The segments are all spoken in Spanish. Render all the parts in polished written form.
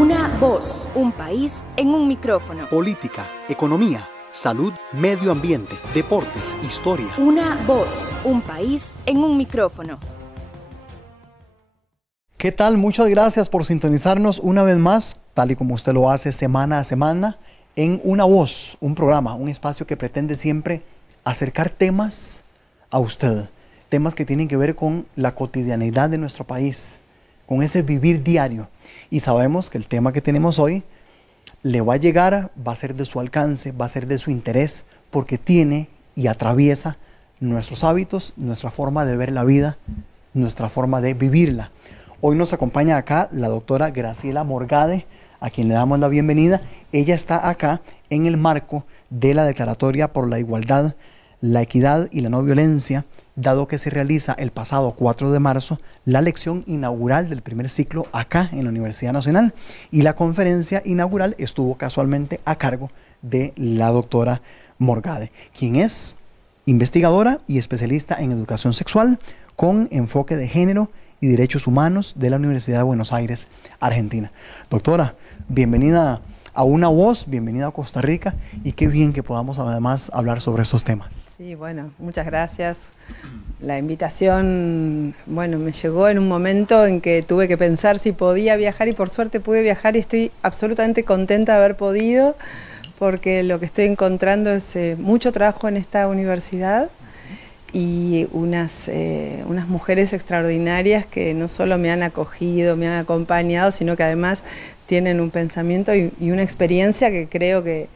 Una voz, un país en un micrófono. Política, economía, salud, medio ambiente, deportes, historia. Una voz, un país en un micrófono. ¿Qué tal? Muchas gracias por sintonizarnos una vez más, tal y como usted lo hace semana a semana, en Una Voz, un programa, un espacio que pretende siempre acercar temas a usted. Temas que tienen que ver con la cotidianidad de nuestro país, con ese vivir diario. Y sabemos que el tema que tenemos hoy le va a llegar, va a ser de su alcance, va a ser de su interés, porque tiene y atraviesa nuestros hábitos, nuestra forma de ver la vida, nuestra forma de vivirla. Hoy nos acompaña acá la doctora Graciela Morgade, a quien le damos la bienvenida. Ella está acá en el marco de la Declaratoria por la Igualdad, la Equidad y la No Violencia, dado que se realiza el pasado 4 de marzo la lección inaugural del primer ciclo acá en la Universidad Nacional, y la conferencia inaugural estuvo casualmente a cargo de la doctora Morgade, quien es investigadora y especialista en educación sexual con enfoque de género y derechos humanos de la Universidad de Buenos Aires, Argentina. Doctora, bienvenida a Una Voz, bienvenida a Costa Rica, y qué bien que podamos además hablar sobre estos temas. Sí, bueno, muchas gracias. La invitación, bueno, me llegó en un momento en que tuve que pensar si podía viajar, y por suerte pude viajar, y estoy absolutamente contenta de haber podido, porque lo que estoy encontrando es mucho trabajo en esta universidad y unas mujeres extraordinarias que no solo me han acogido, me han acompañado, sino que además tienen un pensamiento y una experiencia que creo que,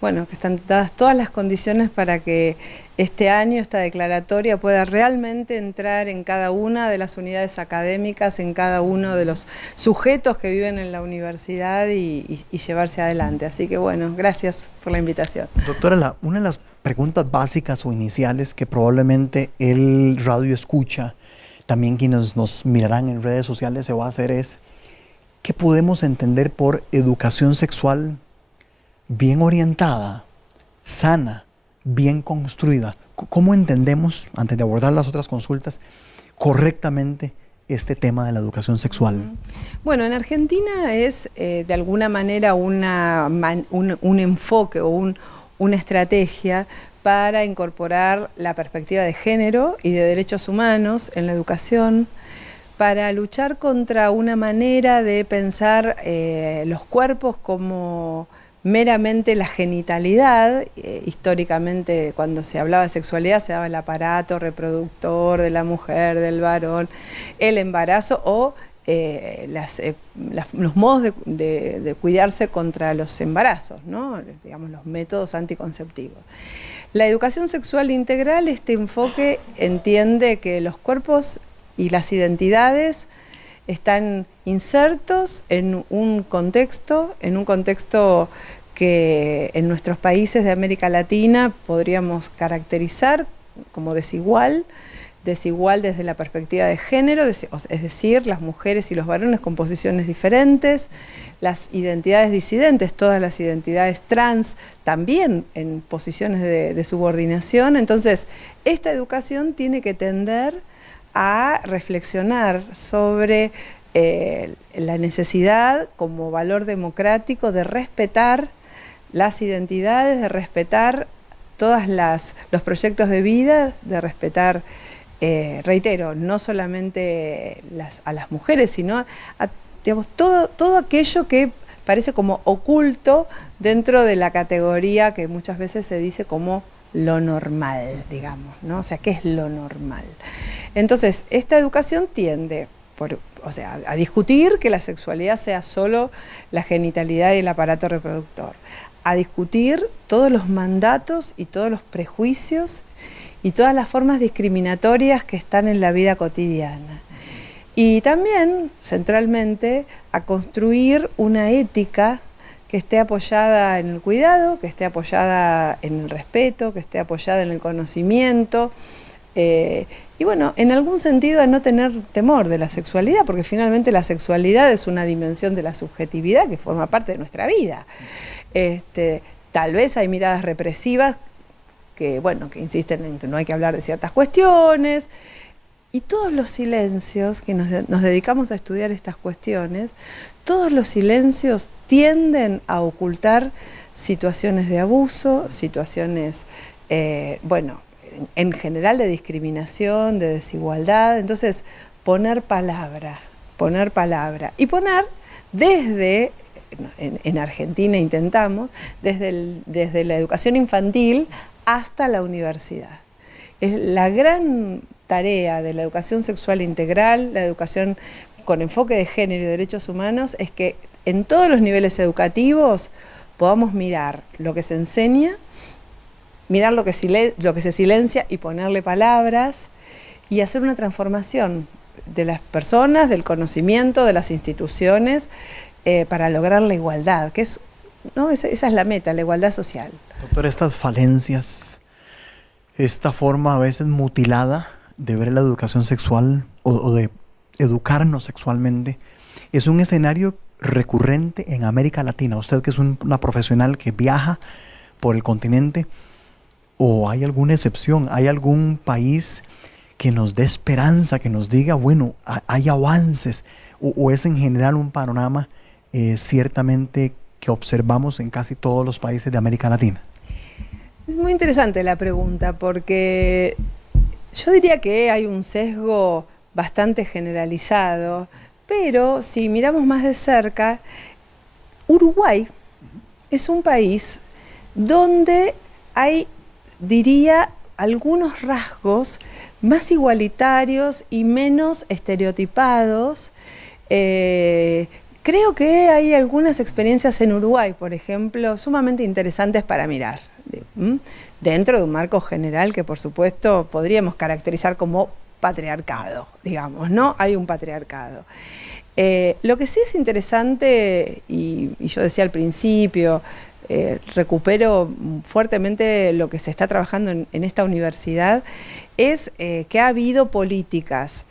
bueno, que están dadas todas las condiciones para que este año, esta declaratoria, pueda realmente entrar en cada una de las unidades académicas, en cada uno de los sujetos que viven en la universidad y llevarse adelante. Así que bueno, gracias por la invitación. Doctora, una de las preguntas básicas o iniciales que probablemente el radio escucha, también quienes nos mirarán en redes sociales, se va a hacer es: ¿qué podemos entender por educación sexual bien orientada, sana, bien construida? ¿Cómo entendemos, antes de abordar las otras consultas, correctamente este tema de la educación sexual? Bueno, en Argentina es de alguna manera un enfoque o una estrategia para incorporar la perspectiva de género y de derechos humanos en la educación, para luchar contra una manera de pensar los cuerpos como meramente la genitalidad. Históricamente, cuando se hablaba de sexualidad, se daba el aparato reproductor de la mujer, del varón, el embarazo o los modos de cuidarse contra los embarazos, ¿no? Digamos, los métodos anticonceptivos. La educación sexual integral, este enfoque entiende que los cuerpos y las identidades están insertos en un contexto que en nuestros países de América Latina podríamos caracterizar como desigual desde la perspectiva de género, es decir, las mujeres y los varones con posiciones diferentes, las identidades disidentes, todas las identidades trans también en posiciones de subordinación. Entonces, esta educación tiene que tender a reflexionar sobre la necesidad como valor democrático de respetar las identidades, de respetar todos los proyectos de vida, de respetar, reitero, no solamente a las mujeres, sino a, digamos, todo aquello que parece como oculto dentro de la categoría que muchas veces se dice como lo normal, digamos, ¿no? O sea, ¿qué es lo normal? Entonces, esta educación tiende a discutir que la sexualidad sea solo la genitalidad y el aparato reproductor, a discutir todos los mandatos y todos los prejuicios y todas las formas discriminatorias que están en la vida cotidiana. Y también, centralmente, a construir una ética que esté apoyada en el cuidado, que esté apoyada en el respeto, que esté apoyada en el conocimiento, y bueno, en algún sentido a no tener temor de la sexualidad, porque finalmente la sexualidad es una dimensión de la subjetividad que forma parte de nuestra vida. Tal vez hay miradas represivas que insisten en que no hay que hablar de ciertas cuestiones, Y todos los silencios, que nos dedicamos a estudiar estas cuestiones, todos los silencios tienden a ocultar situaciones de abuso, situaciones, en general de discriminación, de desigualdad. Entonces, poner palabra, y poner desde, en Argentina intentamos, desde la educación infantil hasta la universidad. Es la gran tarea de la educación sexual integral, la educación con enfoque de género y derechos humanos, es que en todos los niveles educativos podamos mirar lo que se enseña, mirar lo que se silencia y ponerle palabras y hacer una transformación de las personas, del conocimiento, de las instituciones, para lograr la igualdad, que es, ¿no? Esa es la meta, la igualdad social. Doctora, estas falencias, esta forma a veces mutilada de ver la educación sexual o de educarnos sexualmente, es un escenario recurrente en América Latina. Usted, que es una profesional que viaja por el continente, ¿o hay alguna excepción? ¿Hay algún país que nos dé esperanza, que nos diga, bueno, hay avances? ¿O es en general un panorama ciertamente que observamos en casi todos los países de América Latina? Es muy interesante la pregunta, porque yo diría que hay un sesgo bastante generalizado, pero si miramos más de cerca, Uruguay es un país donde hay, diría, algunos rasgos más igualitarios y menos estereotipados. Creo que hay algunas experiencias en Uruguay, por ejemplo, sumamente interesantes para mirar, dentro de un marco general que, por supuesto, podríamos caracterizar como patriarcado, digamos, ¿no? Hay un patriarcado. Lo que sí es interesante, y yo decía al principio, recupero fuertemente lo que se está trabajando en esta universidad, es que ha habido políticas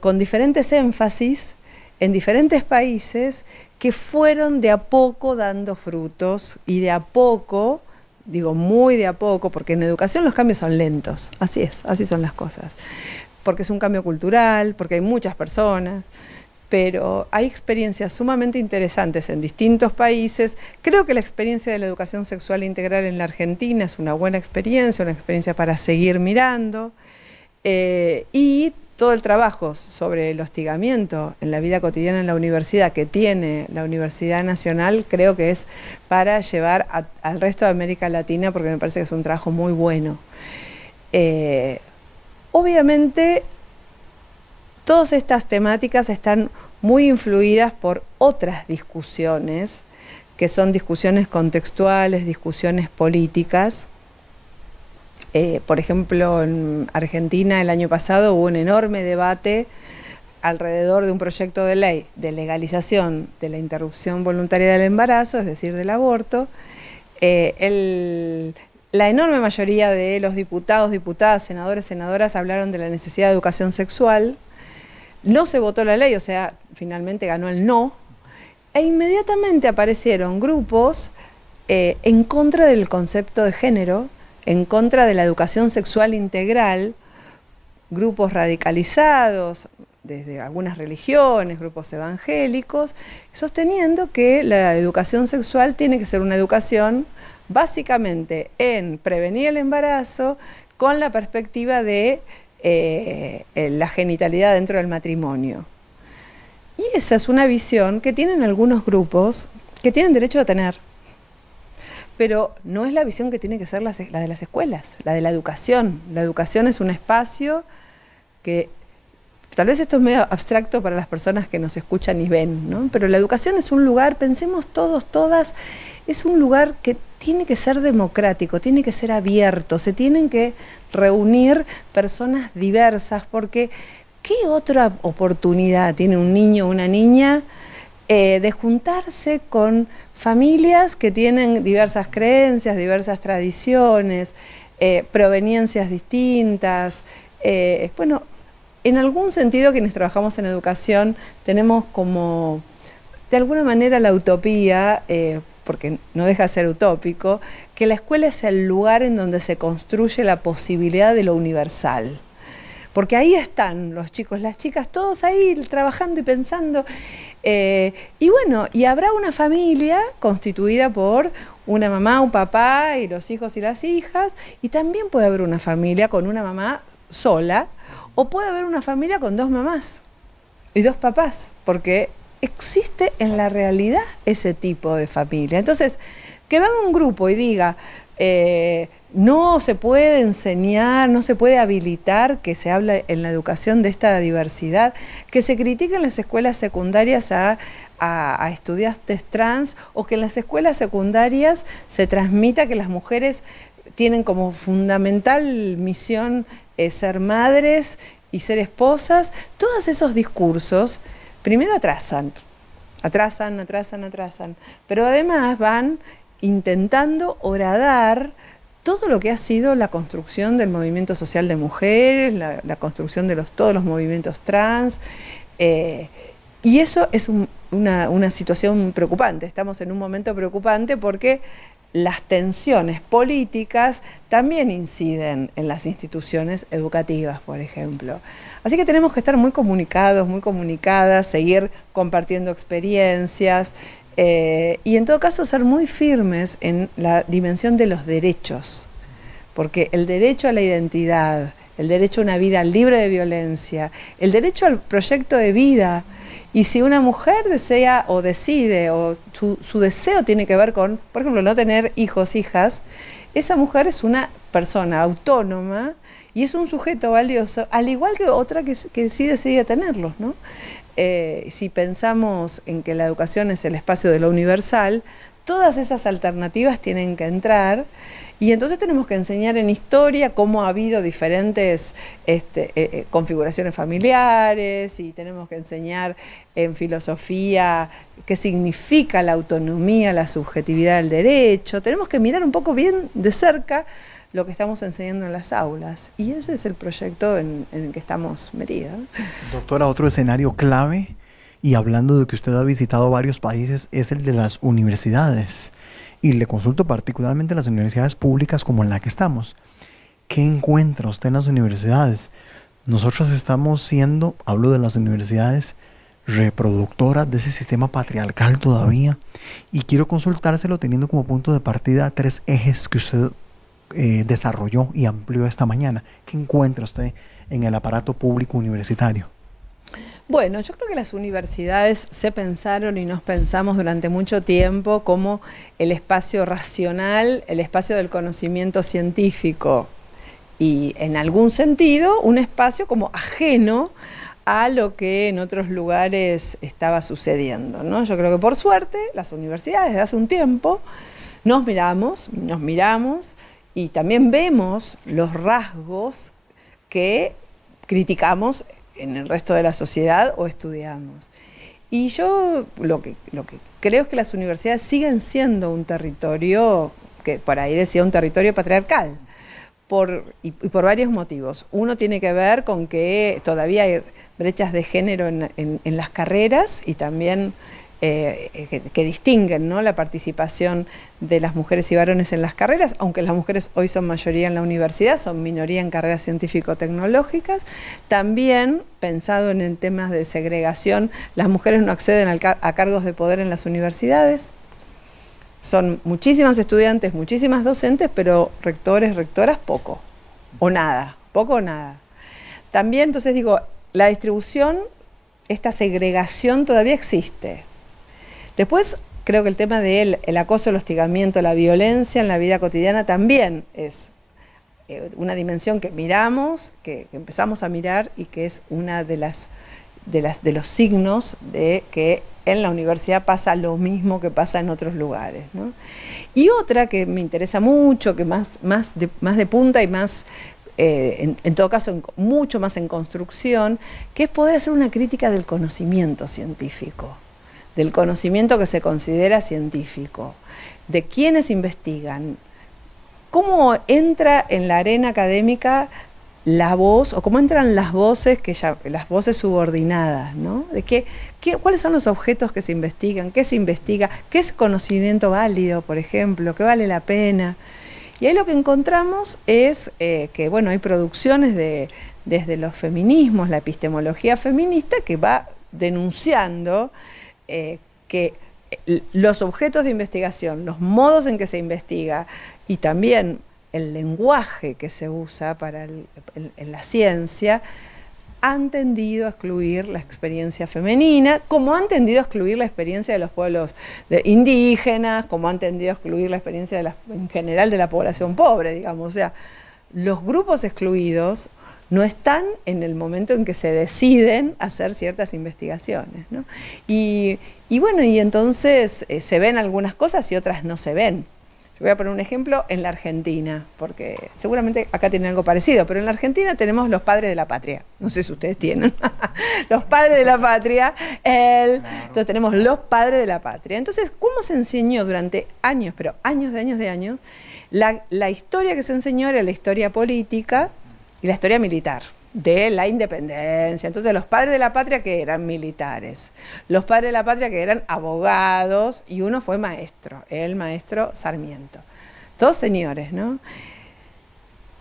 con diferentes énfasis en diferentes países que fueron de a poco dando frutos, y de a poco, digo muy de a poco, porque en educación los cambios son lentos, así es, así son las cosas, porque es un cambio cultural, porque hay muchas personas, pero hay experiencias sumamente interesantes en distintos países. Creo que la experiencia de la educación sexual integral en la Argentina es una buena experiencia, una experiencia para seguir mirando, y todo el trabajo sobre el hostigamiento en la vida cotidiana en la universidad que tiene la Universidad Nacional, creo que es para llevar al resto de América Latina, porque me parece que es un trabajo muy bueno. Obviamente, todas estas temáticas están muy influidas por otras discusiones, que son discusiones contextuales, discusiones políticas. Por ejemplo, en Argentina el año pasado hubo un enorme debate alrededor de un proyecto de ley de legalización de la interrupción voluntaria del embarazo, es decir, del aborto. La enorme mayoría de los diputados, diputadas, senadores, senadoras hablaron de la necesidad de educación sexual. No se votó la ley, o sea, finalmente ganó el no, e inmediatamente aparecieron grupos en contra del concepto de género, en contra de la educación sexual integral, grupos radicalizados desde algunas religiones, grupos evangélicos, sosteniendo que la educación sexual tiene que ser una educación básicamente en prevenir el embarazo con la perspectiva de la genitalidad dentro del matrimonio. Y esa es una visión que tienen algunos grupos que tienen derecho a tener, pero no es la visión que tiene que ser la de las escuelas, la de la educación. La educación es un espacio que, tal vez esto es medio abstracto para las personas que nos escuchan y ven, ¿no? Pero la educación es un lugar, pensemos todos, todas, es un lugar que tiene que ser democrático, tiene que ser abierto, se tienen que reunir personas diversas, porque ¿qué otra oportunidad tiene un niño o una niña de juntarse con familias que tienen diversas creencias, diversas tradiciones, proveniencias distintas? Bueno, en algún sentido quienes trabajamos en educación tenemos como, de alguna manera, la utopía, porque no deja de ser utópico, que la escuela es el lugar en donde se construye la posibilidad de lo universal. porque ahí están los chicos, las chicas, todos ahí trabajando y pensando. Y bueno, y habrá una familia constituida por una mamá, un papá y los hijos y las hijas, y también puede haber una familia con una mamá sola, o puede haber una familia con 2 mamás y 2 papás, porque existe en la realidad ese tipo de familia. Entonces, que venga un grupo y diga, no se puede enseñar, no se puede habilitar que se habla en la educación de esta diversidad, que se critiquen las escuelas secundarias a estudiantes trans, o que en las escuelas secundarias se transmita que las mujeres tienen como fundamental misión ser madres y ser esposas. Todos esos discursos primero atrasan, pero además van intentando horadar todo lo que ha sido la construcción del movimiento social de mujeres, la construcción de todos los movimientos trans, y eso es una situación preocupante. Estamos en un momento preocupante porque las tensiones políticas también inciden en las instituciones educativas, por ejemplo. Así que tenemos que estar muy comunicados, muy comunicadas, seguir compartiendo experiencias, y en todo caso ser muy firmes en la dimensión de los derechos, porque el derecho a la identidad, el derecho a una vida libre de violencia, el derecho al proyecto de vida, y si una mujer desea o decide, o su deseo tiene que ver con, por ejemplo, no tener hijos, hijas, esa mujer es una persona autónoma y es un sujeto valioso, al igual que otra que sí decide tenerlos, ¿no? Si pensamos en que la educación es el espacio de lo universal, todas esas alternativas tienen que entrar, y entonces tenemos que enseñar en historia cómo ha habido diferentes configuraciones familiares, y tenemos que enseñar en filosofía qué significa la autonomía, la subjetividad del derecho. Tenemos que mirar un poco bien de cerca lo que estamos enseñando en las aulas, y ese es el proyecto en el que estamos metidos. Doctora, otro escenario clave, y hablando de que usted ha visitado varios países, es el de las universidades, y le consulto particularmente las universidades públicas como en la que estamos. ¿Qué encuentra usted en las universidades? Nosotros estamos siendo, hablo de las universidades, reproductoras de ese sistema patriarcal todavía, y quiero consultárselo teniendo como punto de partida 3 ejes que usted desarrolló y amplió esta mañana. ¿Qué encuentra usted en el aparato público universitario? Bueno, yo creo que las universidades se pensaron y nos pensamos durante mucho tiempo como el espacio racional, el espacio del conocimiento científico, y en algún sentido un espacio como ajeno a lo que en otros lugares estaba sucediendo, ¿no? Yo creo que por suerte las universidades desde hace un tiempo nos miramos y también vemos los rasgos que criticamos en el resto de la sociedad o estudiamos. Y yo lo que creo es que las universidades siguen siendo un territorio, que por ahí decía un territorio patriarcal, y por varios motivos. Uno tiene que ver con que todavía hay brechas de género en las carreras, y también que distinguen, ¿no?, la participación de las mujeres y varones en las carreras, aunque las mujeres hoy son mayoría en la universidad, son minoría en carreras científico-tecnológicas. También, pensado en temas de segregación, las mujeres no acceden a cargos de poder en las universidades. Son muchísimas estudiantes, muchísimas docentes, pero rectores, rectoras, poco o nada. También, entonces digo, la distribución, esta segregación todavía existe. Después, creo que el tema del acoso, el hostigamiento, la violencia en la vida cotidiana también es una dimensión que miramos, que empezamos a mirar, y que es una de los signos de que en la universidad pasa lo mismo que pasa en otros lugares, ¿no? Y otra que me interesa mucho, que más de punta y más, en todo caso, mucho más en construcción, que es poder hacer una crítica del conocimiento científico, del conocimiento que se considera científico, de quienes investigan, cómo entra en la arena académica la voz, o cómo entran las voces las voces subordinadas, ¿no? De cuáles son los objetos que se investigan, qué se investiga, qué es conocimiento válido, por ejemplo, qué vale la pena. Y ahí lo que encontramos es que, bueno, hay producciones desde los feminismos, la epistemología feminista, que va denunciando que los objetos de investigación, los modos en que se investiga y también el lenguaje que se usa en la ciencia han tendido a excluir la experiencia femenina, como han tendido a excluir la experiencia de los pueblos indígenas, como han tendido a excluir la experiencia en general de la población pobre, digamos. O sea, los grupos excluidos no están en el momento en que se deciden hacer ciertas investigaciones, ¿no? Y bueno, y entonces se ven algunas cosas y otras no se ven. Yo voy a poner un ejemplo en la Argentina, porque seguramente acá tienen algo parecido, pero en la Argentina tenemos los padres de la patria. No sé si ustedes tienen. Los padres de la patria. Entonces tenemos los padres de la patria. Entonces, ¿cómo se enseñó durante años, pero años de años de años? La historia que se enseñó era la historia política y la historia militar de la independencia. Entonces los padres de la patria que eran militares, los padres de la patria que eran abogados, y uno fue maestro, el maestro Sarmiento. Todos señores, ¿no?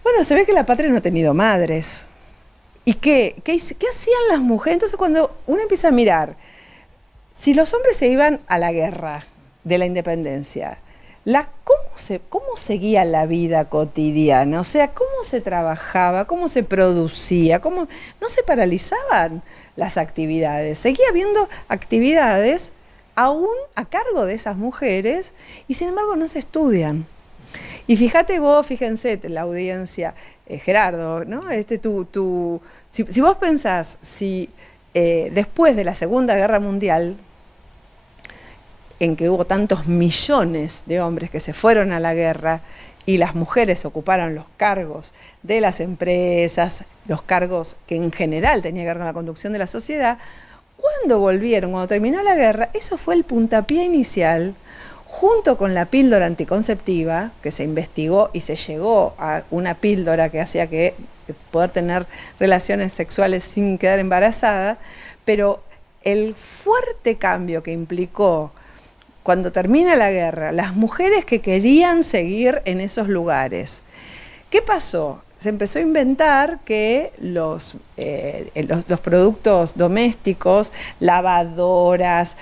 Bueno, se ve que la patria no ha tenido madres. ¿Y qué hacían las mujeres? Entonces cuando uno empieza a mirar, si los hombres se iban a la guerra de la independencia, ¿cómo seguía la vida cotidiana? O sea, ¿cómo se trabajaba? ¿Cómo se producía? No se paralizaban las actividades? Seguía habiendo actividades aún a cargo de esas mujeres y sin embargo no se estudian. Y fíjense la audiencia, Gerardo, ¿no? Si vos pensás, después de la Segunda Guerra Mundial, en que hubo tantos millones de hombres que se fueron a la guerra y las mujeres ocuparon los cargos de las empresas, los cargos que en general tenían que ver con la conducción de la sociedad, cuando terminó la guerra, eso fue el puntapié inicial, junto con la píldora anticonceptiva, que se investigó y se llegó a una píldora que hacía que poder tener relaciones sexuales sin quedar embarazada, pero el fuerte cambio que implicó cuando termina la guerra, las mujeres que querían seguir en esos lugares. ¿Qué pasó? Se empezó a inventar que los productos domésticos, lavadoras,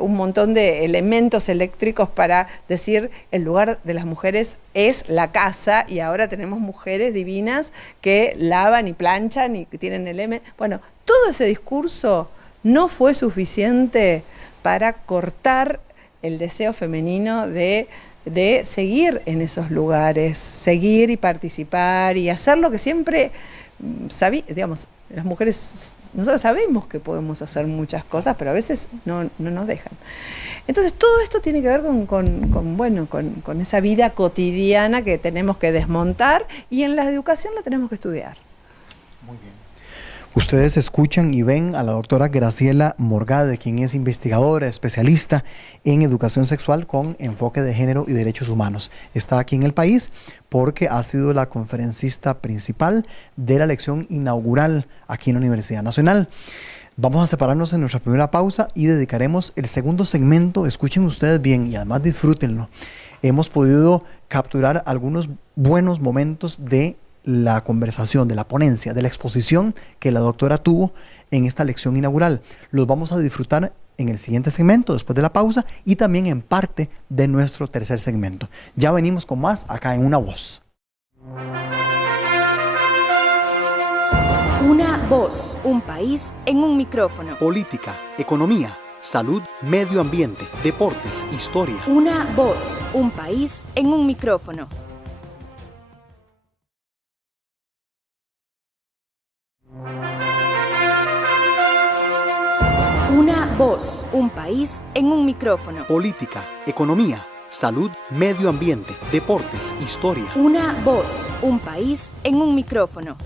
un montón de elementos eléctricos para decir el lugar de las mujeres es la casa, y ahora tenemos mujeres divinas que lavan y planchan y que tienen Bueno, todo ese discurso no fue suficiente para cortar el deseo femenino de seguir en esos lugares, seguir y participar y hacer lo que siempre digamos, las mujeres, nosotros sabemos que podemos hacer muchas cosas, pero a veces no nos dejan. Entonces todo esto tiene que ver con esa vida cotidiana que tenemos que desmontar, y en la educación la tenemos que estudiar. Muy bien. Ustedes escuchan y ven a la doctora Graciela Morgade, quien es investigadora, especialista en educación sexual con enfoque de género y derechos humanos. Está aquí en el país porque ha sido la conferencista principal de la lección inaugural aquí en la Universidad Nacional. Vamos a separarnos en nuestra primera pausa y dedicaremos el segundo segmento. Escuchen ustedes bien y además disfrútenlo. Hemos podido capturar algunos buenos momentos de la conversación, de la ponencia, de la exposición que la doctora tuvo en esta lección inaugural. Los vamos a disfrutar en el siguiente segmento, después de la pausa, y también en parte de nuestro tercer segmento. Ya venimos con más acá en Una Voz. Una voz, un país en un micrófono. Política, economía, salud, medio ambiente, deportes, historia. Una voz, un país en un micrófono. Una voz, un país en un micrófono. Política, economía, salud, medio ambiente, deportes, historia. Una voz, un país en un micrófono.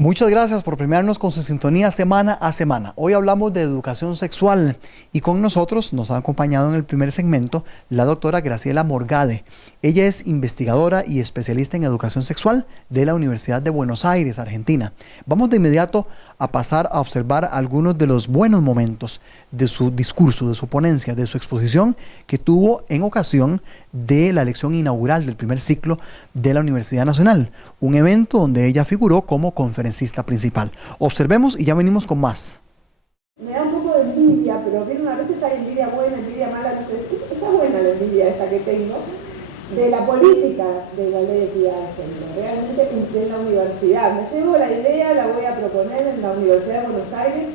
Muchas gracias por premiarnos con su sintonía semana a semana. Hoy hablamos de educación sexual y con nosotros nos ha acompañado en el primer segmento la doctora Graciela Morgade. Ella es investigadora y especialista en educación sexual de la Universidad de Buenos Aires, Argentina. Vamos de inmediato a pasar a observar algunos de los buenos momentos de su discurso, de su ponencia, de su exposición que tuvo en ocasión de la elección inaugural del primer ciclo de la Universidad Nacional, un evento donde ella figuró como conferencista principal. Observemos y ya venimos con más. Me da un poco de envidia, pero vieron, a veces hay envidia buena, envidia mala, no sé, está buena la envidia esta que tengo, de la política de la ley de equidad de género, realmente en la universidad. Me llevo la idea, la voy a proponer en la Universidad de Buenos Aires,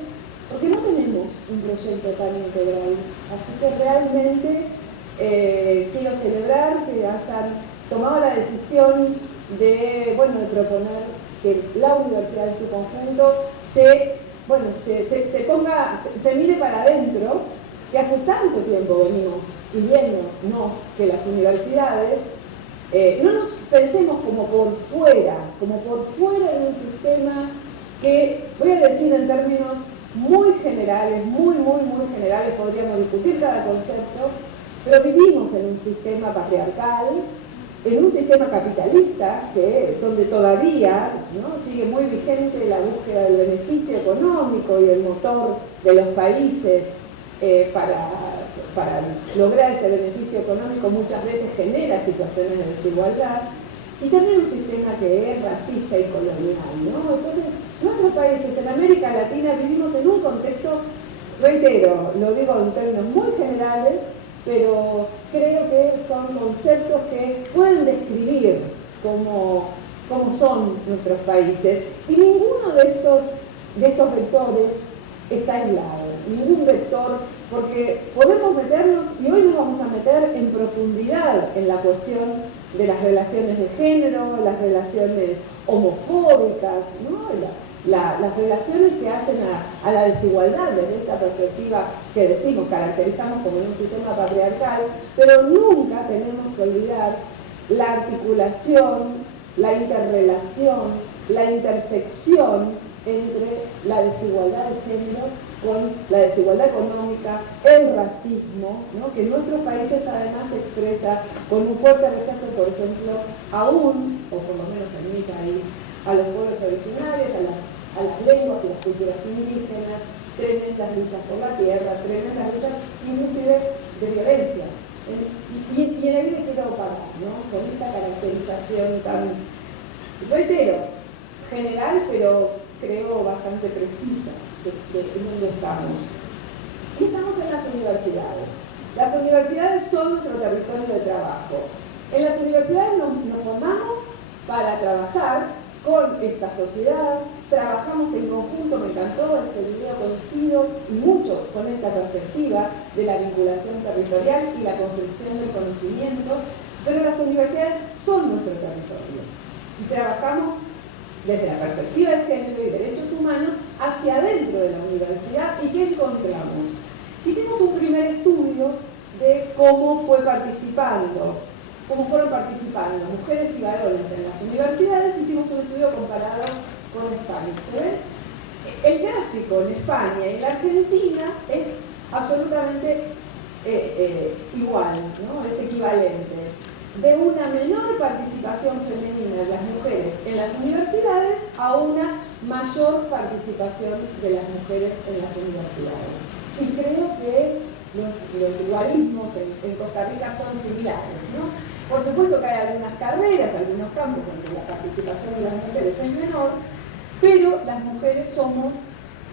porque no tenemos un proyecto tan integral, así que realmente quiero celebrar que hayan tomado la decisión de proponer que la universidad en su conjunto se mire para adentro, que hace tanto tiempo venimos pidiéndonos que las universidades no nos pensemos como por fuera de un sistema que, voy a decir en términos muy generales, muy generales, podríamos discutir cada concepto, pero vivimos en un sistema patriarcal, en un sistema capitalista, donde todavía, ¿no?, sigue muy vigente la búsqueda del beneficio económico y el motor de los países para lograr ese beneficio económico muchas veces genera situaciones de desigualdad, y también un sistema que es racista y colonial, ¿no? Entonces, nuestros países en América Latina vivimos en un contexto, reitero, lo digo en términos muy generales, pero creo que son conceptos que pueden describir cómo son nuestros países, y ninguno de estos vectores está aislado, ningún vector, porque podemos meternos, y hoy nos vamos a meter en profundidad en la cuestión de las relaciones de género, las relaciones homofóbicas, ¿no?, las relaciones que hacen a la desigualdad desde esta perspectiva que decimos, caracterizamos como en un sistema patriarcal, pero nunca tenemos que olvidar la articulación, la interrelación, la intersección entre la desigualdad de género con la desigualdad económica, el racismo, ¿no?, que en nuestros países además se expresa con un fuerte rechazo, por ejemplo, aún, o por lo menos en mi país, a los pueblos originarios, a las lenguas y las culturas indígenas, tremendas luchas por la tierra, tremendas luchas inclusive de violencia. Y ahí me quiero parar, ¿no?, con esta caracterización tan, reitero, general, pero creo bastante precisa de dónde estamos. Y estamos en las universidades. Las universidades son nuestro territorio de trabajo. En las universidades nos formamos para trabajar con esta sociedad, trabajamos en conjunto, me encantó este video, coincido y mucho con esta perspectiva de la vinculación territorial y la construcción del conocimiento, pero las universidades son nuestro territorio y trabajamos desde la perspectiva de género y derechos humanos hacia adentro de la universidad. ¿Y qué encontramos? Hicimos un primer estudio de cómo fueron participando mujeres y varones en las universidades. Hicimos un estudio comparado con España. ¿Se ven? El gráfico en España y en la Argentina es absolutamente igual, ¿no?, es equivalente. De una menor participación femenina de las mujeres en las universidades a una mayor participación de las mujeres en las universidades. Y creo que los igualismos en Costa Rica son similares, ¿no? Por supuesto que hay algunas carreras, algunos campos donde la participación de las mujeres es menor, pero las mujeres somos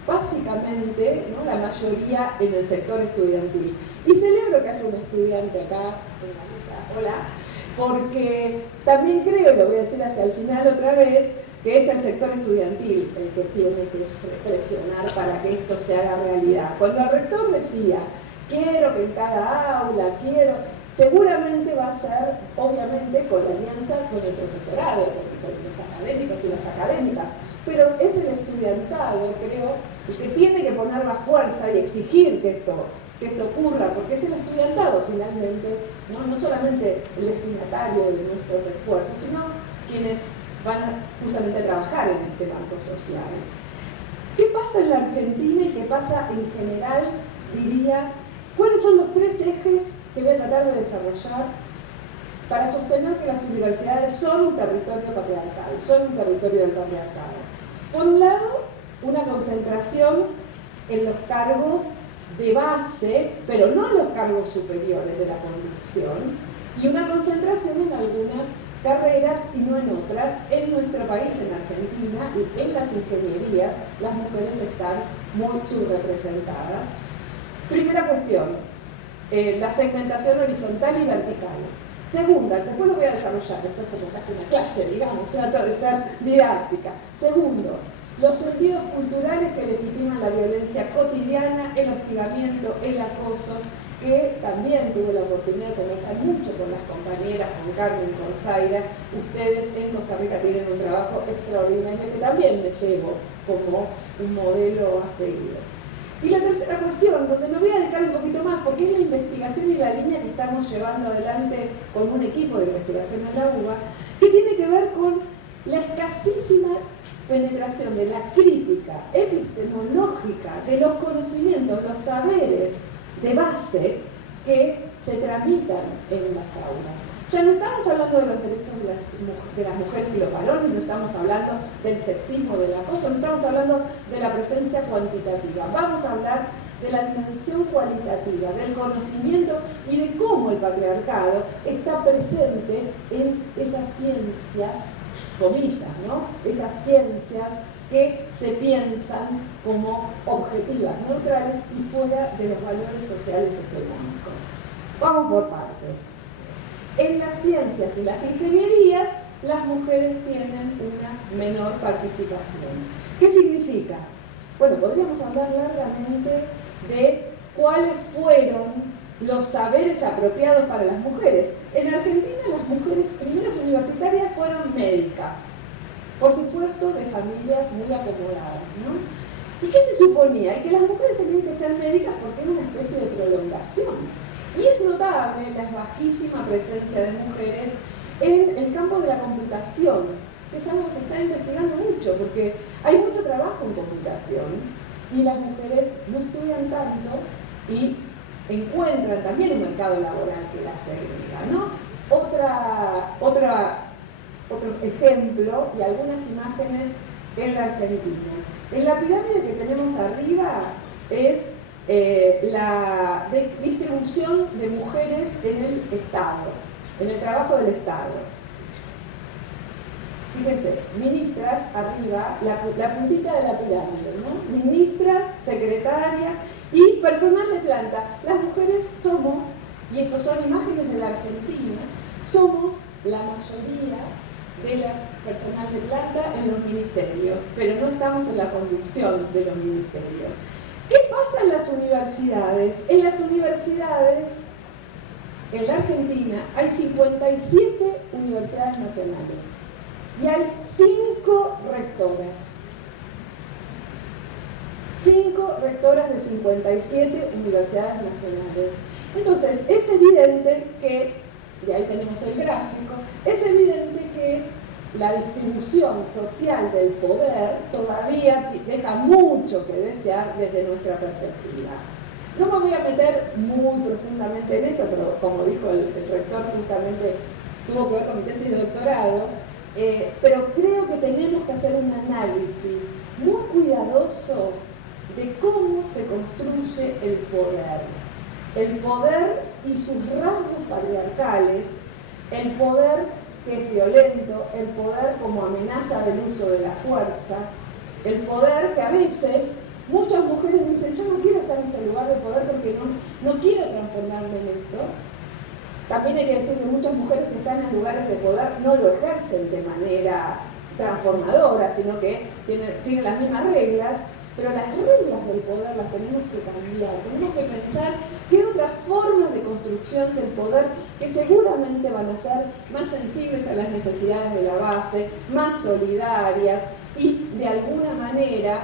básicamente, ¿no?, la mayoría en el sector estudiantil. Y celebro que haya un estudiante acá en la mesa. Hola. Porque también creo, y lo voy a decir hacia el final otra vez, que es el sector estudiantil el que tiene que presionar para que esto se haga realidad. Cuando el rector decía, quiero que en cada aula, seguramente va a ser, obviamente, con la alianza con el profesorado, con los académicos y las académicas, pero es el estudiantado, creo, el que tiene que poner la fuerza y exigir que esto ocurra, porque es el estudiantado finalmente, no solamente el destinatario de nuestros esfuerzos, sino quienes van a justamente trabajar en este marco social. ¿Qué pasa en la Argentina y qué pasa en general, diría? ¿Cuáles son los 3 ejes que voy a tratar de desarrollar para sostener que las universidades son un territorio patriarcal, son un territorio del patriarcado? Por un lado, una concentración en los cargos de base, pero no en los cargos superiores de la conducción, y una concentración en algunas carreras y no en otras. En nuestro país, en Argentina, en las ingenierías, las mujeres están muy subrepresentadas. Primera cuestión, la segmentación horizontal y vertical. Segunda, después lo voy a desarrollar, esto es como casi una clase, digamos, trato de ser didáctica. Segundo, los sentidos culturales que legitiman la violencia cotidiana, el hostigamiento, el acoso, que también tuve la oportunidad de conversar mucho con las compañeras, con Carmen, con Zaira. Ustedes en Costa Rica tienen un trabajo extraordinario que también me llevo como un modelo a seguir. Y la tercera cuestión, donde me voy a dedicar un poquito más, porque es la investigación y la línea que estamos llevando adelante con un equipo de investigación en la UBA, que tiene que ver con la escasísima penetración de la crítica epistemológica de los conocimientos, los saberes de base que se tramitan en las aulas. Ya no estamos hablando de los derechos de las mujeres y los varones, no estamos hablando del sexismo, del acoso, no estamos hablando de la presencia cuantitativa. Vamos a hablar de la dimensión cualitativa, del conocimiento y de cómo el patriarcado está presente en esas ciencias, comillas, ¿no? Esas ciencias que se piensan como objetivas, neutrales y fuera de los valores sociales hegemónicos. Vamos por partes. En las ciencias y las ingenierías, las mujeres tienen una menor participación. ¿Qué significa? Bueno, podríamos hablar largamente de cuáles fueron los saberes apropiados para las mujeres. En Argentina, las mujeres primeras universitarias fueron médicas, por supuesto de familias muy acomodadas, ¿no? ¿Y qué se suponía? Y que las mujeres tenían que ser médicas porque era una especie de prolongación. Y es notable la bajísima presencia de mujeres en el campo de la computación, que es algo que se está investigando mucho, porque hay mucho trabajo en computación y las mujeres no estudian tanto y encuentran también un mercado laboral que las segrega, ¿no? Otro ejemplo y algunas imágenes en la Argentina. En la pirámide que tenemos arriba es la distribución de mujeres en el Estado, en el trabajo del Estado. Fíjense, ministras arriba, la puntita de la pirámide, ¿no? Ministras, secretarias y personal de planta. Las mujeres somos, y estos son imágenes de la Argentina, somos la mayoría de la personal de planta en los ministerios, pero no estamos en la conducción de los ministerios. ¿Qué pasa en las universidades? En las universidades, en la Argentina, hay 57 universidades nacionales y hay 5 rectoras. 5 rectoras de 57 universidades nacionales. Entonces, es evidente que, y ahí tenemos el gráfico, es evidente que la distribución social del poder todavía deja mucho que desear desde nuestra perspectiva. No me voy a meter muy profundamente en eso, pero como dijo el rector, justamente tuvo que ver con mi tesis de doctorado, pero creo que tenemos que hacer un análisis muy cuidadoso de cómo se construye el poder y sus rasgos patriarcales, el poder que es violento, el poder como amenaza del uso de la fuerza, el poder que a veces muchas mujeres dicen, yo no quiero estar en ese lugar de poder porque no quiero transformarme en eso. También hay que decir que muchas mujeres que están en lugares de poder no lo ejercen de manera transformadora, sino que siguen las mismas reglas, pero las reglas del poder las tenemos que cambiar, tenemos que pensar qué otras formas de construcción del poder que seguramente van a ser más sensibles a las necesidades de la base, más solidarias y de alguna manera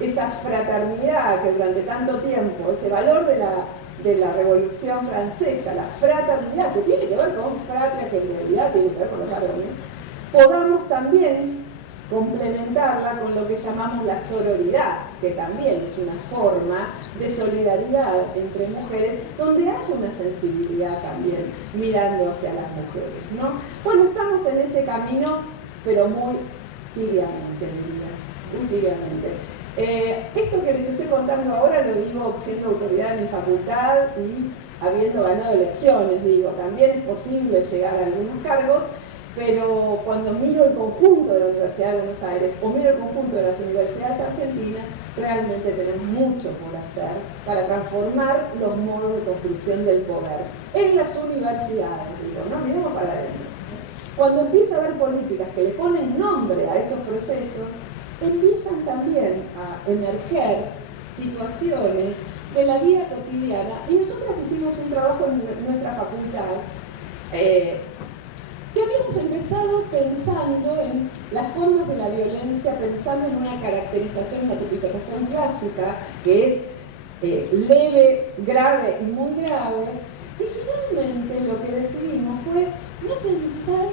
esa fraternidad que durante tanto tiempo, ese valor de la Revolución Francesa, la fraternidad que tiene que ver con fratria, que en realidad tiene que ver con los varones, podamos también complementarla con lo que llamamos la sororidad, que también es una forma de solidaridad entre mujeres, donde haya una sensibilidad también mirando hacia las mujeres, ¿no? Bueno, estamos en ese camino, pero muy tibiamente, muy tibiamente. Esto que les estoy contando ahora lo digo siendo autoridad en mi facultad y habiendo ganado elecciones, digo, también es posible llegar a algunos cargos, pero cuando miro el conjunto de la Universidad de Buenos Aires o miro el conjunto de las universidades argentinas, realmente tenemos mucho por hacer para transformar los modos de construcción del poder en las universidades, digo, no miremos para adentro. Cuando empieza a haber políticas que le ponen nombre a esos procesos, empiezan también a emerger situaciones de la vida cotidiana, y nosotras hicimos un trabajo en nuestra facultad que habíamos empezado pensando en las formas de la violencia, pensando en una caracterización, una tipificación clásica, que es leve, grave y muy grave, y finalmente lo que decidimos fue no pensar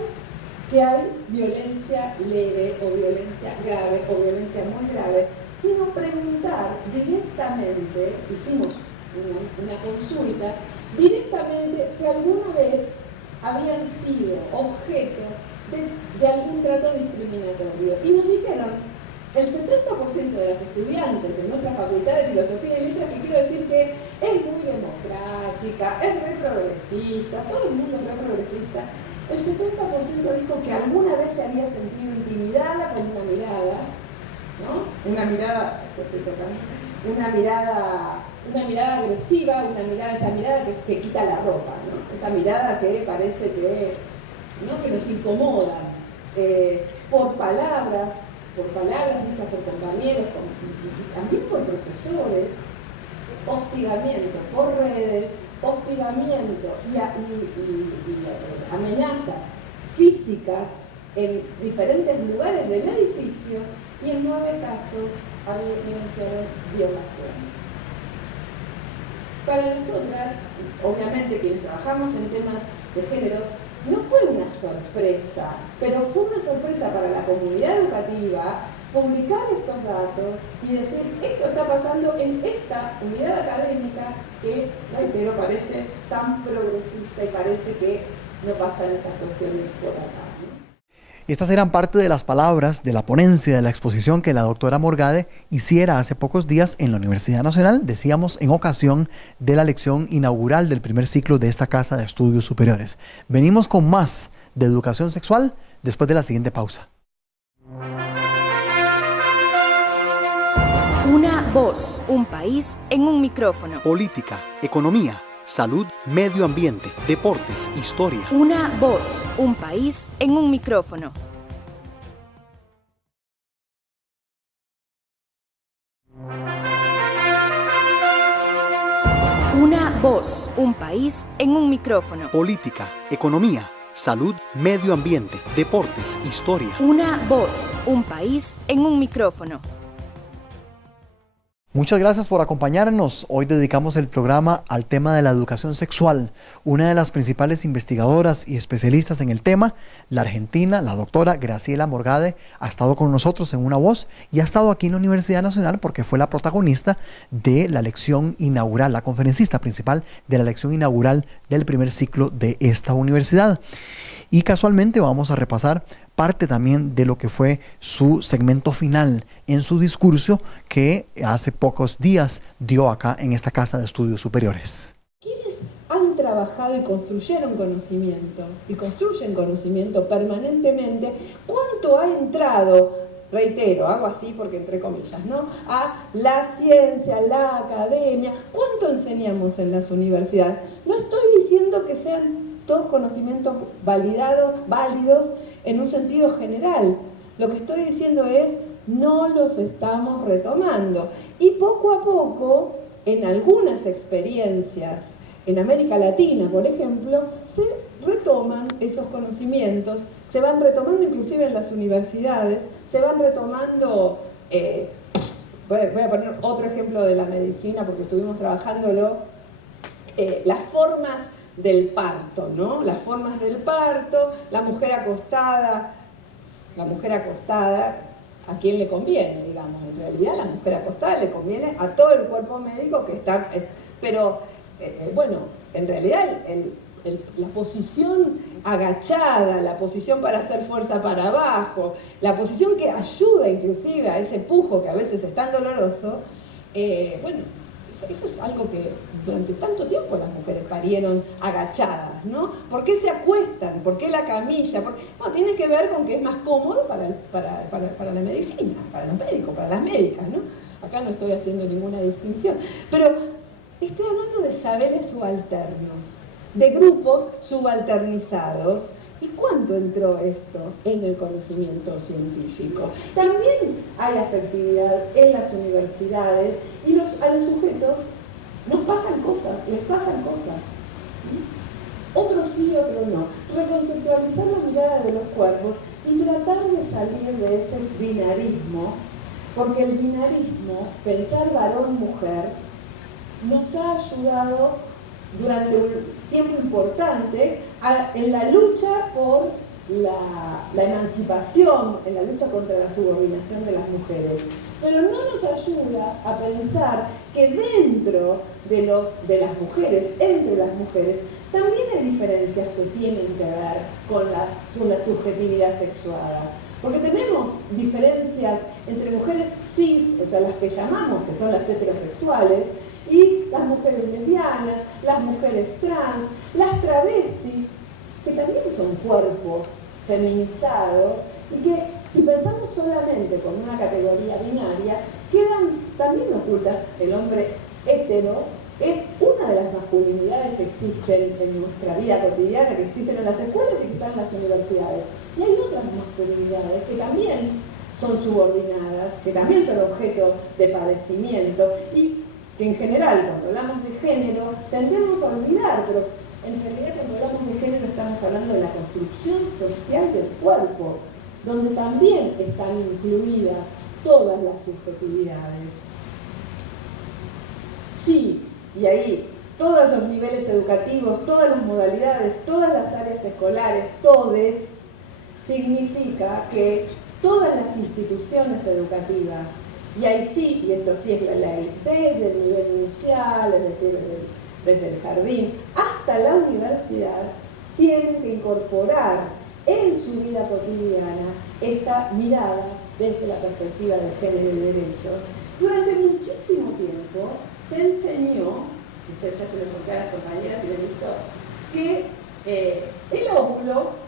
que hay violencia leve o violencia grave o violencia muy grave, sino preguntar directamente, hicimos una consulta, directamente si alguna vez habían sido objeto de algún trato discriminatorio. Y nos dijeron, el 70% de las estudiantes de nuestra Facultad de Filosofía y Letras, que quiero decir que es muy democrática, es re progresista, todo el mundo es re progresista, el 70% dijo que alguna vez se había sentido intimidada con una mirada, ¿no? Una mirada agresiva, esa mirada que quita la ropa, ¿no? Esa mirada que parece que, ¿no?, que nos incomoda, por palabras dichas por compañeros y también por profesores, hostigamiento por redes, hostigamiento y amenazas físicas en diferentes lugares del edificio, y en 9 casos denunciaron violación. Para nosotras, obviamente quienes trabajamos en temas de géneros, no fue una sorpresa, pero fue una sorpresa para la comunidad educativa publicar estos datos y decir, esto está pasando en esta unidad académica que, reitero, parece tan progresista y parece que no pasan estas cuestiones por acá, ¿no? Estas eran parte de las palabras de la ponencia de la exposición que la doctora Morgade hiciera hace pocos días en la Universidad Nacional, decíamos, en ocasión de la lección inaugural del primer ciclo de esta Casa de Estudios Superiores. Venimos con más de educación sexual después de la siguiente pausa. Una voz, un país en un micrófono. Política, economía, salud, medio ambiente, deportes, historia. Una voz, un país en un micrófono. Una voz, un país en un micrófono. Política, economía, salud, medio ambiente, deportes, historia. Una voz, un país en un micrófono. Muchas gracias por acompañarnos. Hoy dedicamos el programa al tema de la educación sexual. Una de las principales investigadoras y especialistas en el tema, la argentina, la doctora Graciela Morgade, ha estado con nosotros en Una Voz y ha estado aquí en la Universidad Nacional porque fue la protagonista de la lección inaugural, la conferencista principal de la lección inaugural del primer ciclo de esta universidad. Y casualmente vamos a repasar parte también de lo que fue su segmento final en su discurso que hace pocos días dio acá en esta Casa de Estudios Superiores. ¿Quiénes han trabajado y construyeron conocimiento y construyen conocimiento permanentemente? ¿Cuánto ha entrado, reitero, hago así porque entre comillas, ¿no?, a la ciencia, la academia? ¿Cuánto enseñamos en las universidades? No estoy diciendo que sean todos conocimientos válidos en un sentido general. Lo que estoy diciendo es, no los estamos retomando. Y poco a poco, en algunas experiencias, en América Latina, por ejemplo, se retoman esos conocimientos, se van retomando inclusive en las universidades, se van retomando, voy a poner otro ejemplo de la medicina porque estuvimos trabajándolo, las formas del parto, ¿no? Las formas del parto, la mujer acostada la mujer acostada, ¿a quién le conviene, digamos? En realidad la mujer acostada le conviene a todo el cuerpo médico que está... pero, bueno, en realidad la posición agachada, la posición para hacer fuerza para abajo, la posición que ayuda inclusive a ese pujo que a veces es tan doloroso, bueno, eso es algo que durante tanto tiempo las mujeres parieron agachadas, ¿no? ¿Por qué se acuestan? ¿Por qué la camilla? Bueno, tiene que ver con que es más cómodo para la medicina, para los médicos, para las médicas, ¿no? Acá no estoy haciendo ninguna distinción. Pero estoy hablando de saberes subalternos, de grupos subalternizados. ¿Y cuánto entró esto en el conocimiento científico? También hay afectividad en las universidades y a los sujetos nos pasan cosas, les pasan cosas. Otros sí, otros no. Reconceptualizar la mirada de los cuerpos y tratar de salir de ese binarismo, porque el binarismo, pensar varón-mujer, nos ha ayudado durante un tiempo importante en la lucha por la emancipación, en la lucha contra la subordinación de las mujeres. Pero no nos ayuda a pensar que dentro de las mujeres, entre las mujeres, también hay diferencias que tienen que ver con la subjetividad sexuada. Porque tenemos diferencias entre mujeres cis, o sea, las que llamamos, que son las heterosexuales, y las mujeres lesbianas, las mujeres trans, las travestis, que también son cuerpos feminizados y que, si pensamos solamente con una categoría binaria, quedan también ocultas. El hombre hetero es una de las masculinidades que existen en nuestra vida cotidiana, que existen en las escuelas y que están en las universidades. Y hay otras masculinidades que también son subordinadas, que también son objeto de padecimiento y que en general, cuando hablamos de género, tendemos a olvidar, pero en realidad cuando hablamos de género estamos hablando de la construcción social del cuerpo, donde también están incluidas todas las subjetividades. Sí, y ahí todos los niveles educativos, todas las modalidades, todas las áreas escolares, todes, significa que todas las instituciones educativas, y ahí sí, y esto sí es la ley, desde el nivel inicial, es decir, desde el jardín hasta la universidad, tienen que incorporar en su vida cotidiana esta mirada desde la perspectiva de género y derechos. Durante muchísimo tiempo se enseñó, ustedes ya se lo conté a las compañeras y les gustó, que el óvulo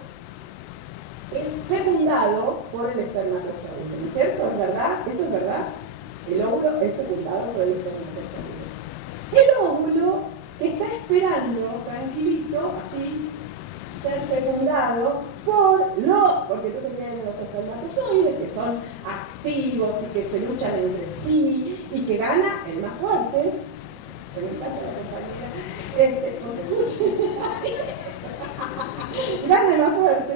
es fecundado por el espermatozoide, ¿no es cierto? ¿Es verdad? ¿Eso es verdad? El óvulo es fecundado por el espermatozoide. El óvulo está esperando, tranquilito, así, ser fecundado porque entonces vienen los espermatozoides que son activos y que se luchan entre sí y que gana el más fuerte. Me encanta la compañera. Gana el más fuerte.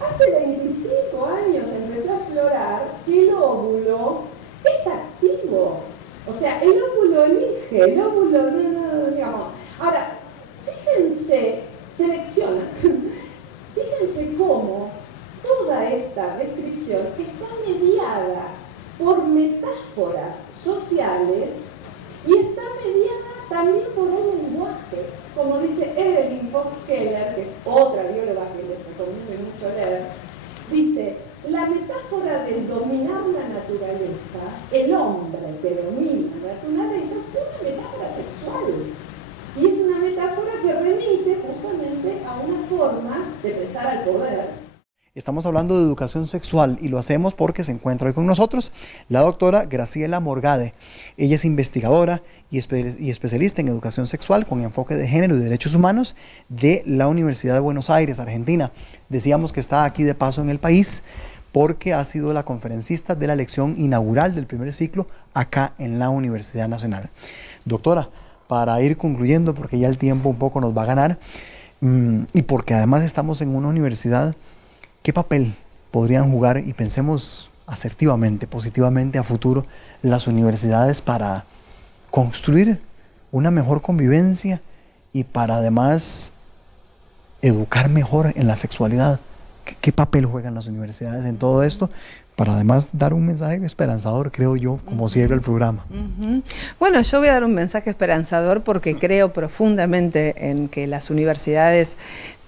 Hace 25 años empezó a explorar que el óvulo es activo. O sea, el óvulo elige, el óvulo no, digamos. Ahora, fíjense, selecciona, fíjense cómo toda esta descripción está mediada por metáforas sociales y está mediada también por el lenguaje. Como dice Evelyn Fox Keller, que es otra bióloga que les recomiendo mucho leer, dice: la metáfora del dominar la naturaleza, el hombre que domina la naturaleza, es una metáfora sexual. Y es una metáfora que remite justamente a una forma de pensar al poder. Estamos hablando de educación sexual y lo hacemos porque se encuentra hoy con nosotros la doctora Graciela Morgade. Ella es investigadora y especialista en educación sexual con enfoque de género y derechos humanos de la Universidad de Buenos Aires, Argentina. Decíamos que está aquí de paso en el país porque ha sido la conferencista de la lección inaugural del primer ciclo acá en la Universidad Nacional. Doctora, para ir concluyendo, porque ya el tiempo un poco nos va a ganar, y porque además estamos en una universidad, ¿qué papel podrían jugar, y pensemos asertivamente, positivamente a futuro, las universidades para construir una mejor convivencia y para además educar mejor en la sexualidad, ¿Qué papel juegan las universidades en todo esto? Para además dar un mensaje esperanzador, creo yo, como cierre el programa. Bueno, yo voy a dar un mensaje esperanzador porque creo profundamente en que las universidades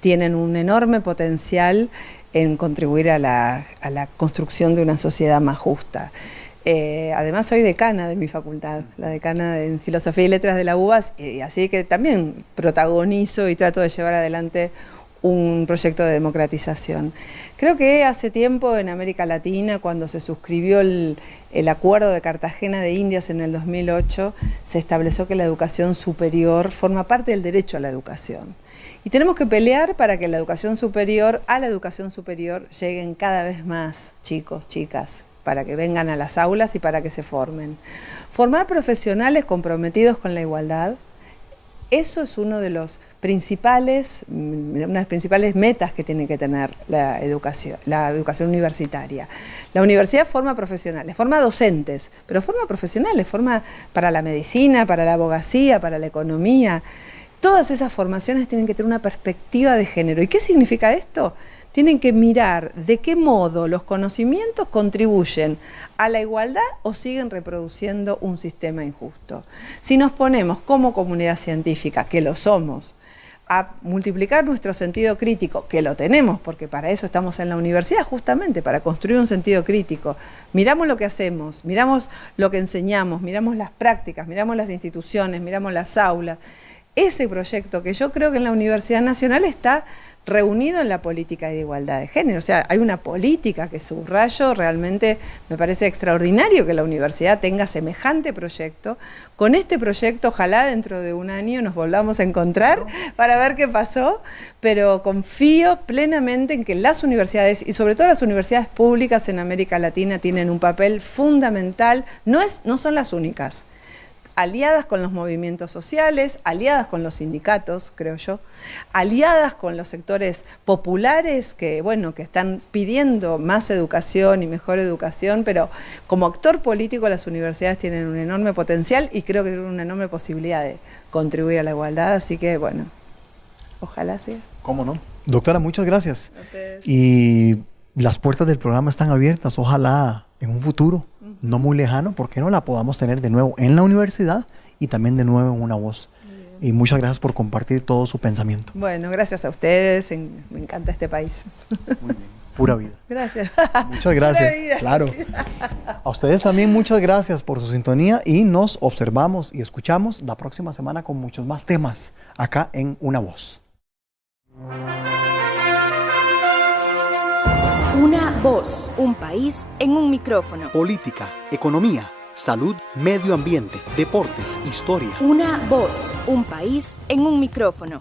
tienen un enorme potencial en contribuir a la construcción de una sociedad más justa. Además soy decana de mi facultad, la decana en Filosofía y Letras de la UBA, y así que también protagonizo y trato de llevar adelante un proyecto de democratización. Creo que hace tiempo en América Latina, cuando se suscribió el Acuerdo de Cartagena de Indias en el 2008, se estableció que la educación superior forma parte del derecho a la educación. Y tenemos que pelear para que a la educación superior lleguen cada vez más chicos, chicas, para que vengan a las aulas y para que se formen. Formar profesionales comprometidos con la igualdad, eso es una de las principales metas que tiene que tener la educación universitaria. La universidad forma profesionales, forma docentes, pero forma profesionales, forma para la medicina, para la abogacía, para la economía. Todas esas formaciones tienen que tener una perspectiva de género. ¿Y qué significa esto? Tienen que mirar de qué modo los conocimientos contribuyen a la igualdad o siguen reproduciendo un sistema injusto. Si nos ponemos como comunidad científica, que lo somos, a multiplicar nuestro sentido crítico, que lo tenemos, porque para eso estamos en la universidad, justamente para construir un sentido crítico. Miramos lo que hacemos, miramos lo que enseñamos, miramos las prácticas, miramos las instituciones, miramos las aulas. Ese proyecto que yo creo que en la Universidad Nacional está reunido en la política de igualdad de género. O sea, hay una política que subrayo, realmente me parece extraordinario que la universidad tenga semejante proyecto. Con este proyecto, ojalá dentro de un año nos volvamos a encontrar para ver qué pasó, pero confío plenamente en que las universidades, y sobre todo las universidades públicas en América Latina, tienen un papel fundamental, no son las únicas, aliadas con los movimientos sociales, aliadas con los sindicatos, creo yo, aliadas con los sectores populares que están pidiendo más educación y mejor educación, pero como actor político las universidades tienen un enorme potencial y creo que tienen una enorme posibilidad de contribuir a la igualdad, así que bueno, ojalá sea. ¿Cómo no? Doctora, muchas gracias. Y las puertas del programa están abiertas, ojalá en un futuro no muy lejano, ¿por qué no la podamos tener de nuevo en la universidad y también de nuevo en Una Voz? Y muchas gracias por compartir todo su pensamiento. Bueno, gracias a ustedes, me encanta este país. Muy bien, pura vida. Gracias. Muchas gracias, Pura vida. claro. A ustedes también muchas gracias por su sintonía y nos observamos y escuchamos la próxima semana con muchos más temas acá en Una Voz. Una voz, un país en un micrófono. Política, economía, salud, medio ambiente, deportes, historia. Una voz, un país en un micrófono.